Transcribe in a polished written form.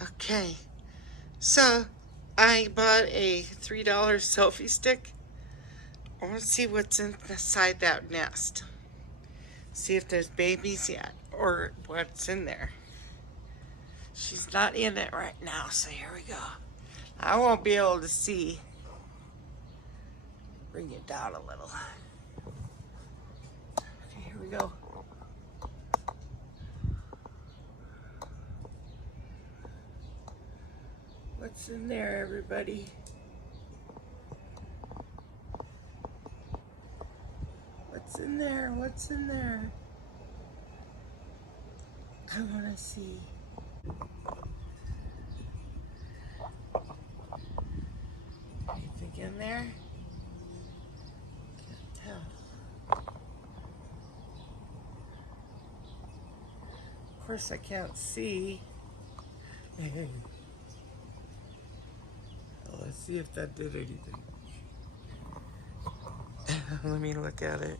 Okay, so I bought a $3 selfie stick. I want to see what's inside that nest. See if there's babies yet or what's in there. She's not in it right now, so here we go. I won't be able to see. Bring it down a little. Okay, here we go. What's in there, everybody? What's in there? What's in there? I want to see. Anything in there? Can't tell. Of course, I can't see. Well, let's see if that did anything. Let me look at it.